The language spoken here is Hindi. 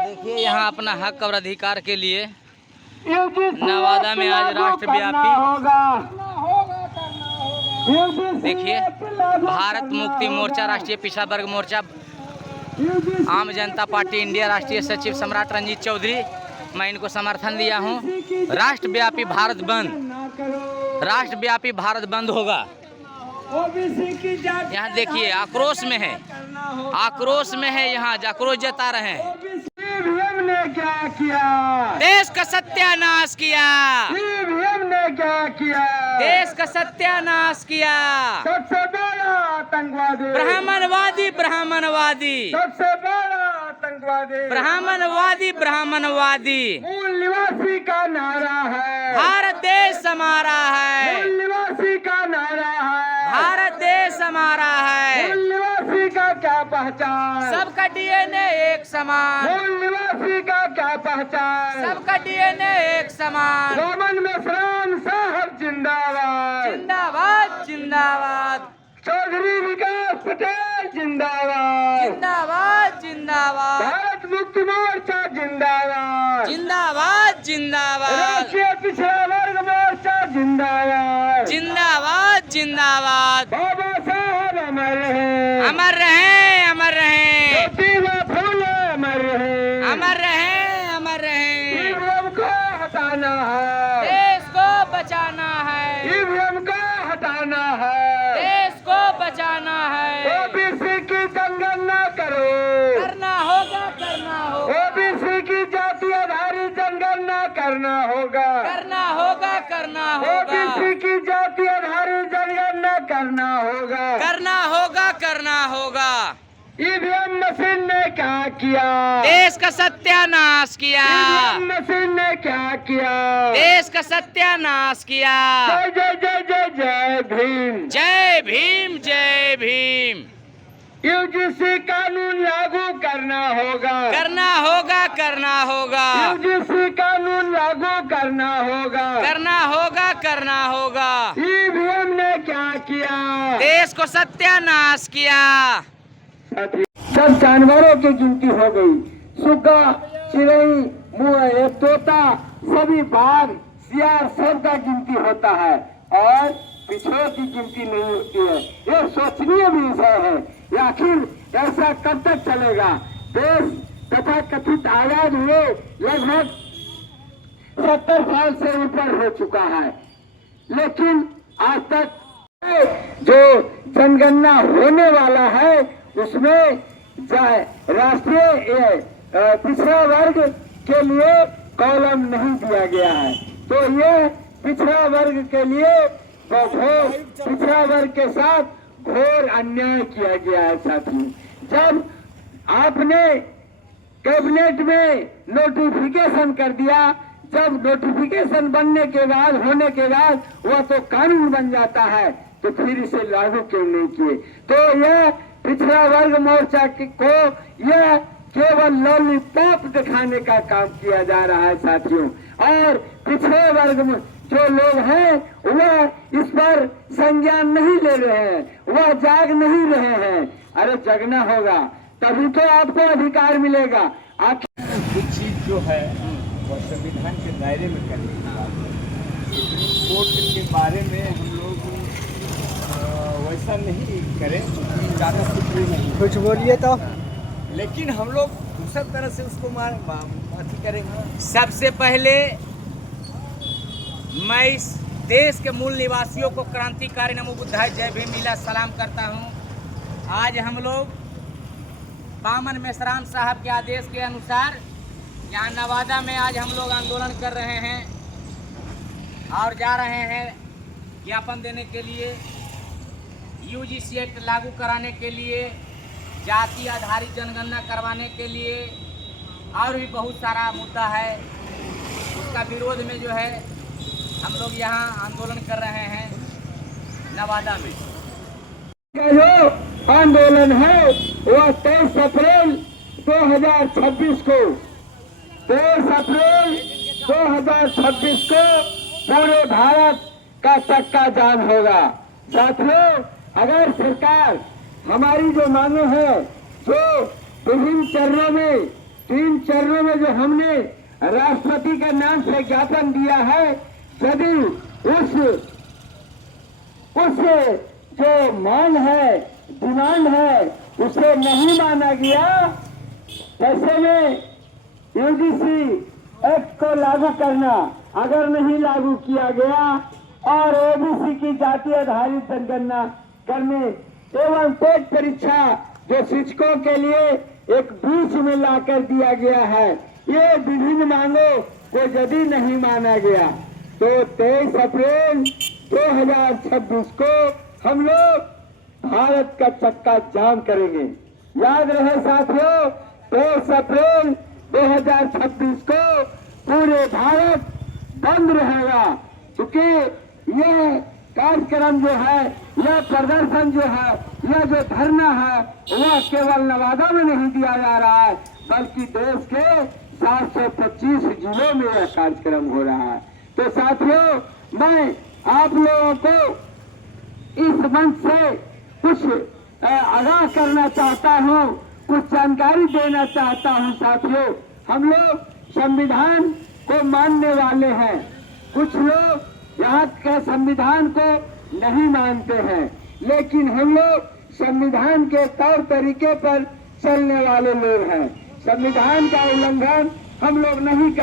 देखिए यहाँ अपना हक और अधिकार के लिए नवादा में आज राष्ट्रव्यापी देखिए भारत मुक्ति मोर्चा, राष्ट्रीय पिछड़ा वर्ग मोर्चा, आम जनता पार्टी इंडिया राष्ट्रीय सचिव सम्राट रंजीत चौधरी, मैं इनको समर्थन दिया हूँ। राष्ट्रव्यापी भारत बंद होगा। यहाँ देखिए आक्रोश में है, यहाँ आक्रोश जता रहे हैं। ने क्या किया? देश का सत्यानाश किया। ने क्या किया? देश का सत्यानाश किया। सबसे बड़ा आतंकवादी सबसे बड़ा आतंकवादी मूल निवासी का नारा है। भारत देश हमारा है। मूल निवासी का नारा है। भारत देश हमारा है। मूल निवासी का क्या पहचान? सबका डीएनए एक समान। मूल निवासी का क्या पहचान? सबका डीएनए एक समान। रोमन मेश्राम साहब जिंदाबाद। जिंदाबाद जिंदाबाद। चौधरी विकास पटेल जिंदाबाद। जिंदाबाद जिंदाबाद। भारत मुक्ति मोर्चा जिंदाबाद। जिंदाबाद जिंदाबाद। राष्ट्रीय पिछड़ा वर्ग मोर्चा जिंदाबाद। जिंदाबाद जिंदाबाद। बाबा साहब अमर रहे। अमर रहे, अमर रहे। ज्योतिबा फूले अमर रहे। अमर रहे, अमर रहे। ईवीएम को हटाना है। देश को बचाना है। ईवीएम को हटाना है। देश को बचाना है। ओबीसी की जनगणना करो। करना होगा, करना होगा। ओबीसी की जाति आधारित जनगणना करना होगा। करना होगा, करना होगा। ओबीसी की जाति आधारित जनगणना करना होगा। करना होगा, करना होगा। ईवीएम मशीन ने क्या किया? देश का सत्यानाश किया। ईवीएम मशीन ने क्या किया? देश का सत्यानाश किया। जय जय जय जय जय भीम। जय भीम, जय भीम। यूजीसी कानून लागू करना होगा। करना होगा, करना होगा। यूजीसी कानून लागू करना होगा। करना होगा, करना होगा। ईवीएम ने क्या किया? देश को सत्यानाश किया। सब जानवरों की गिनती हो गई। सुग्गा, चिड़ई, तोता, सभी बाघ, सियार, सबका गिनती होता है और पिछड़ों की गिनती नहीं होती है। ये सोचनीय विषय है। आखिर ऐसा कब तक चलेगा? देश तथा कथित आजाद हुए लगभग 70 साल से ऊपर हो चुका है, लेकिन आज तक जो जनगणना होने वाला है उसमें राष्ट्रीय पिछड़ा वर्ग के लिए कॉलम नहीं दिया गया है। तो ये पिछड़ा वर्ग के लिए पिछड़ा वर्ग के साथ घोर अन्याय किया गया है। साथियों, जब आपने कैबिनेट में नोटिफिकेशन कर दिया, जब नोटिफिकेशन बनने के बाद होने के बाद वह तो कानून बन जाता है, तो फिर इसे लागू क्यों नहीं किए? तो यह पिछड़ा वर्ग मोर्चा को यह केवल लॉलीपॉप दिखाने का काम किया जा रहा है साथियों। और पिछड़े वर्ग में जो लोग हैं वह इस पर संज्ञान नहीं ले रहे हैं, वह जाग नहीं रहे हैं। अरे जगना होगा, तभी तो आपको अधिकार मिलेगा। कुछ चीज जो है वह संविधान के दायरे में करने की बात है। कोर्ट के बारे में हम लोग वैसा नहीं करें, ज़्यादा कुछ बोलिए तो, लेकिन हम लोग दूसरी तरह से उसको अथी करेंगे। सबसे पहले मैं इस देश के मूल निवासियों को क्रांतिकारी नमो बुद्धाय जय भीम मिला सलाम करता हूं। आज हम लोग बामन मेश्राम साहब के आदेश के अनुसार यहाँ नवादा में आज हम लोग आंदोलन कर रहे हैं और जा रहे हैं ज्ञापन देने के लिए, यूजीसी एक्ट लागू कराने के लिए, जाति आधारित जनगणना करवाने के लिए, और भी बहुत सारा मुद्दा है। उसका विरोध में जो है हम लोग यहाँ आंदोलन कर रहे हैं नवादा में। जो आंदोलन है वह 23 अप्रैल 2026 को पूरे भारत का चक्का जाम होगा। साथियों, अगर सरकार हमारी जो मांगे है जो विभिन्न चरणों में 3 चरणों में जो हमने राष्ट्रपति के नाम से ज्ञापन दिया है, यदि उस जो मांग है, डिमांड है, उसे नहीं माना गया, ऐसे में यूजीसी एक्ट को लागू करना अगर नहीं लागू किया गया और ओबीसी की जाति आधारित जनगणना करने एवं टेट परीक्षा जो शिक्षकों के लिए एक बीच में लाकर दिया गया है, ये विभिन्न मांगों को यदि नहीं माना गया तो 23 अप्रैल 2026 को हम लोग भारत का चक्का जाम करेंगे। याद रहे साथियों, 23 अप्रैल 2026 को पूरे भारत बंद रहेगा, क्योंकि यह कार्यक्रम जो है, यह प्रदर्शन जो है, यह जो धरना है, वह केवल नवादा में नहीं दिया जा रहा है, बल्कि देश के 725 जिलों में यह कार्यक्रम हो रहा है। तो साथियों, मैं आप लोगों को इस मंच से कुछ आगाह करना चाहता हूँ, कुछ जानकारी देना चाहता हूँ। साथियों, हम लोग संविधान को मानने वाले हैं, कुछ लोग यहाँ के संविधान को नहीं मानते हैं, लेकिन हम लोग संविधान के तौर तरीके पर चलने वाले लोग हैं। संविधान का उल्लंघन हम लोग नहीं कर